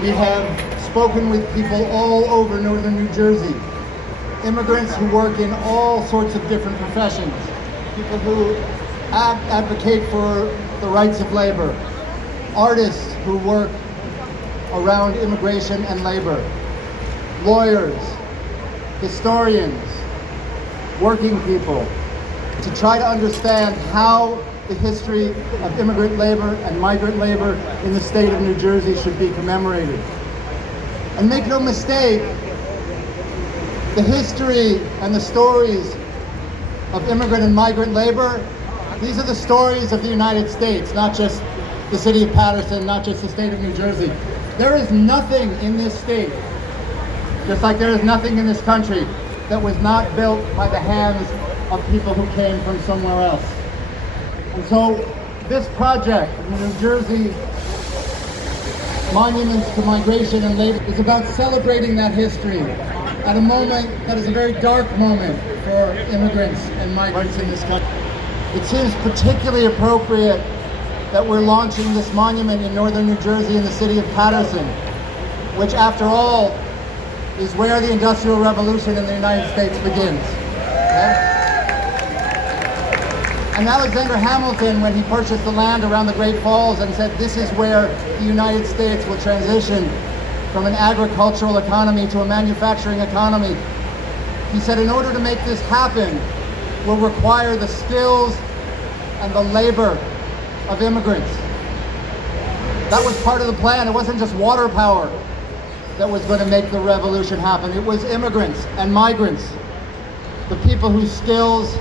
We have spoken with people all over northern New Jersey. Immigrants who work in all sorts of different professions. People who advocate for the rights of labor. Artists who work around immigration and labor. Lawyers, historians, working people, to try to understand how the history of immigrant labor and migrant labor in the state of New Jersey should be commemorated. And make no mistake, the history and the stories of immigrant and migrant labor, these are the stories of the United States, not just the city of Paterson, not just the state of New Jersey. There is nothing in this state, just like there is nothing in this country, that was not built by the hands of people who came from somewhere else. And so this project, the New Jersey Monuments to Migration and Labor, is about celebrating that history at a moment that is a very dark moment for immigrants and migrants in this country. It seems particularly appropriate that we're launching this monument in northern New Jersey in the city of Paterson, which after all is where the Industrial Revolution in the United States begins. Okay? And Alexander Hamilton, when he purchased the land around the Great Falls and said this is where the United States will transition from an agricultural economy to a manufacturing economy, he said in order to make this happen, will require the skills and the labor of immigrants. That was part of the plan. It wasn't just water power that was going to make the revolution happen. It was immigrants and migrants, the people whose skills,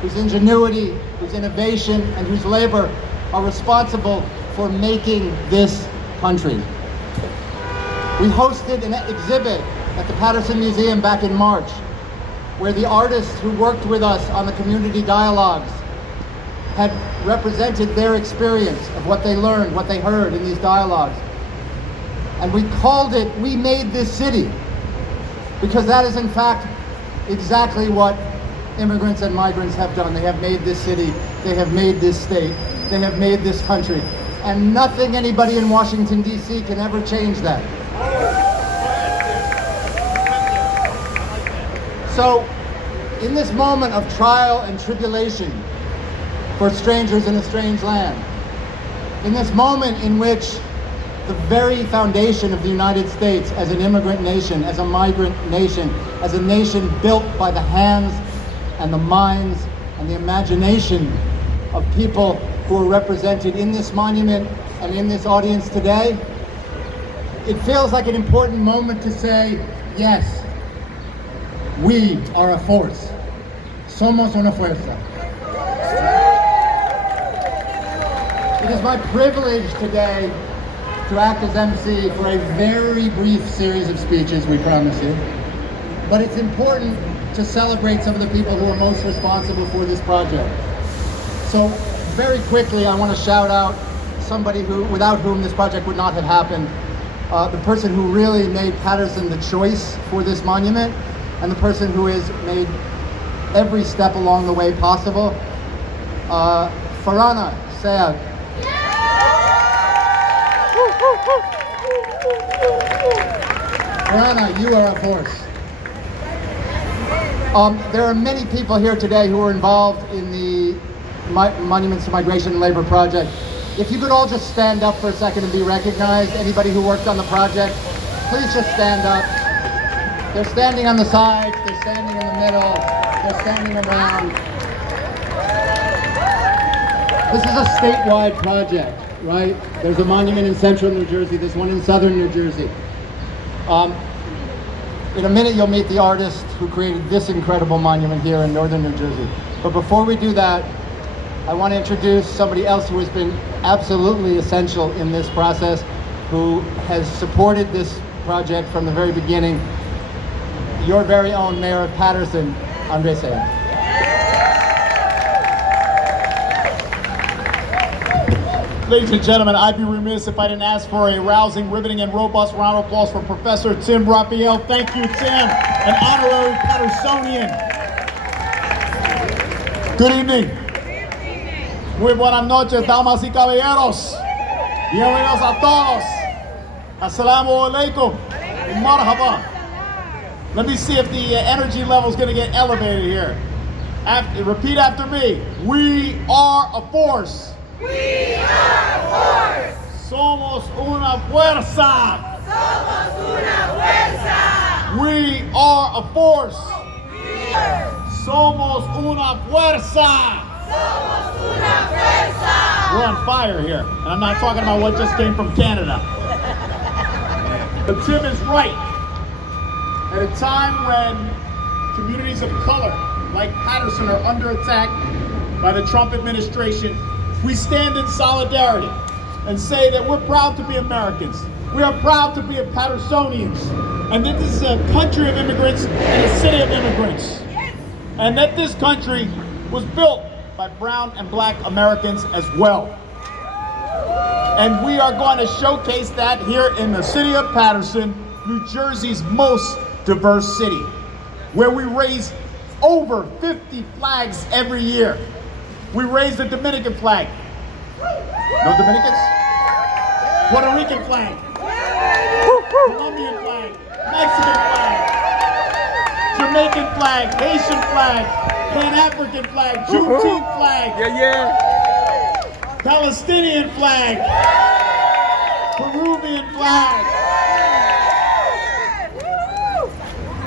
whose ingenuity, whose innovation, and whose labor are responsible for making this country. We hosted an exhibit at the Paterson Museum back in March, where the artists who worked with us on the community dialogues had represented their experience of what they learned, what they heard in these dialogues. And we called it, We Made This City, because that is in fact exactly what immigrants and migrants have done. They have made this city, they have made this state, they have made this country. And nothing anybody in Washington, D.C. can ever change that. So, in this moment of trial and tribulation for strangers in a strange land, in this moment in which the very foundation of the United States as an immigrant nation, as a migrant nation, as a nation built by the hands and the minds and the imagination of people who are represented in this monument and in this audience today, it feels like an important moment to say, yes, we are a force. Somos una fuerza. It is my privilege today to act as MC for a very brief series of speeches, we promise you. But it's important to celebrate some of the people who are most responsible for this project. So very quickly, I want to shout out somebody without whom this project would not have happened. The person who really made Paterson the choice for this monument, and the person who has made every step along the way possible. Farana Sayed. Farana, you are a force. There are many people here today who are involved in the Monuments to Migration and Labor project. If you could all just stand up for a second and be recognized, anybody who worked on the project, please just stand up. They're standing on the sides, they're standing in the middle, they're standing around. This is a statewide project, right? There's a monument in central New Jersey, there's one in southern New Jersey. In a minute you'll meet the artist who created this incredible monument here in northern New Jersey. But before we do that, I want to introduce somebody else who has been absolutely essential in this process, who has supported this project from the very beginning. Your very own Mayor of Paterson, Andre Sayed. Ladies and gentlemen, I'd be remiss if I didn't ask for a rousing, riveting, and robust round of applause for Professor Tim Raphael. Thank you, Tim, an honorary Patersonian. Good evening. Muy buenas noches, damas y caballeros. Bienvenidos a todos. Assalamu alaikum. Marhaba. Let me see if the energy level is going to get elevated here. Repeat after me. We are a force. We are a force. Somos una fuerza. Somos una fuerza. We are a force. We are. Somos una fuerza. Somos una fuerza. We're on fire here, and I'm not talking about what just came from Canada. But Tim is right. At a time when communities of color, like Paterson, are under attack by the Trump administration, we stand in solidarity and say that we're proud to be Americans. We are proud to be Patersonians, and that this is a country of immigrants and a city of immigrants. And that this country was built by brown and black Americans as well. And we are going to showcase that here in the city of Paterson, New Jersey's most diverse city, where we raise over 50 flags every year. We raise the Dominican flag. No Dominicans? Puerto Rican flag. Colombian flag. Mexican flag. Jamaican flag. Haitian flag. Pan-African flag. Juneteenth flag. Palestinian flag. Peruvian flag.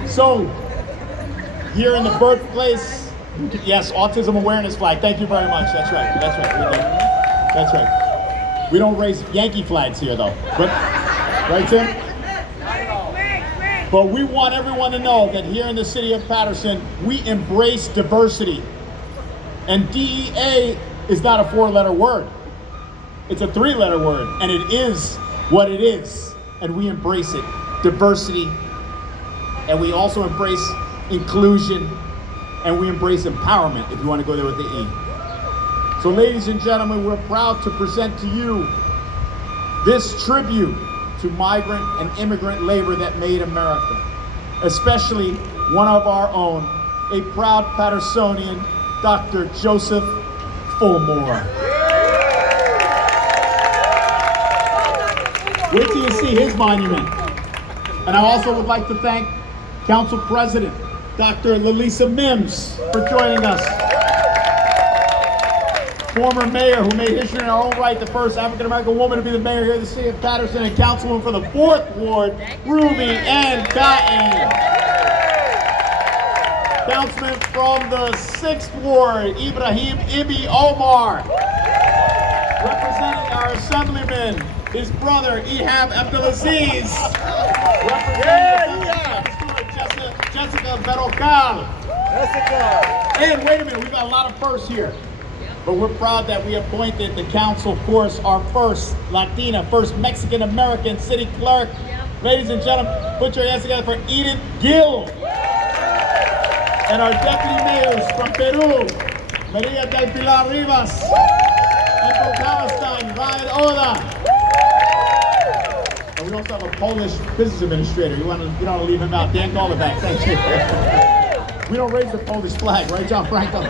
So, here in the birthplace, yes, autism awareness flag. Thank you very much. That's right. That's right. We do. That's right. We don't raise Yankee flags here, though. But, right, Tim? But we want everyone to know that here in the city of Paterson, we embrace diversity. And DEA is not a 4-letter word. It's a 3-letter word, and it is what it is. And we embrace it. Diversity. And we also embrace inclusion, and we embrace empowerment, if you want to go there with the E. So ladies and gentlemen, we're proud to present to you this tribute to migrant and immigrant labor that made America, especially one of our own, a proud Patersonian, Dr. Joseph Fulmore. Wait till you see his monument. And I also would like to thank Council President Dr. Lalisa Mims for joining us. Former mayor who made history in our own right, the first African-American woman to be the mayor here in the city of Paterson, and councilwoman for the 4th Ward, Ruby Ann Cotton. Councilman from the 6th Ward, Ibrahim Ibi Omar. Representing our assemblyman, his brother, Ihab Abdulaziz. Representing Jessica Berrocal. And wait a minute, we've got a lot of firsts here. But we're proud that we appointed the council, of course, our first Latina, first Mexican-American city clerk. Ladies and gentlemen, put your hands together for Edith Gill. And our deputy mayors from Peru, Maria del Pilar Rivas. And from Palestine, Ryan Oda. And we also have a Polish business administrator. You don't want to leave him out. Dan Golubak, thank you. We don't raise the Polish flag, right, John Franco?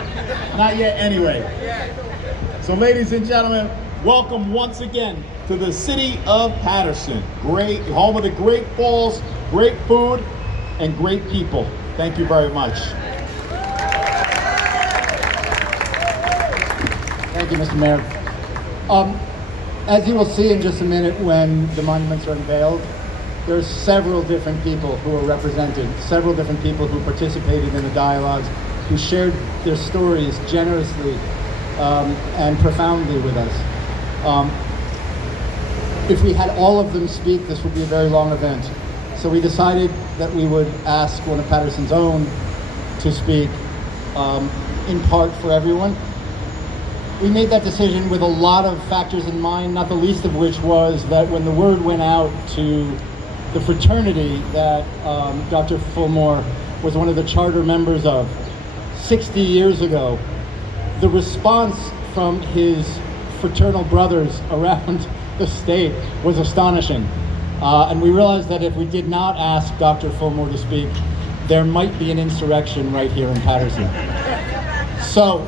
Not yet, anyway. So, ladies and gentlemen, welcome once again to the city of Paterson. Great, home of the Great Falls, great food, and great people. Thank you very much. Thank you, Mr. Mayor. As you will see in just a minute when the monuments are unveiled, there's several different people who are represented, several different people who participated in the dialogues, who shared their stories generously and profoundly with us. If we had all of them speak, this would be a very long event. So we decided that we would ask one of Paterson's own to speak, in part for everyone. We made that decision with a lot of factors in mind, not the least of which was that when the word went out to the fraternity that Dr. Fulmore was one of the charter members of 60 years ago, the response from his fraternal brothers around the state was astonishing. And we realized that if we did not ask Dr. Fulmore to speak, there might be an insurrection right here in Paterson. So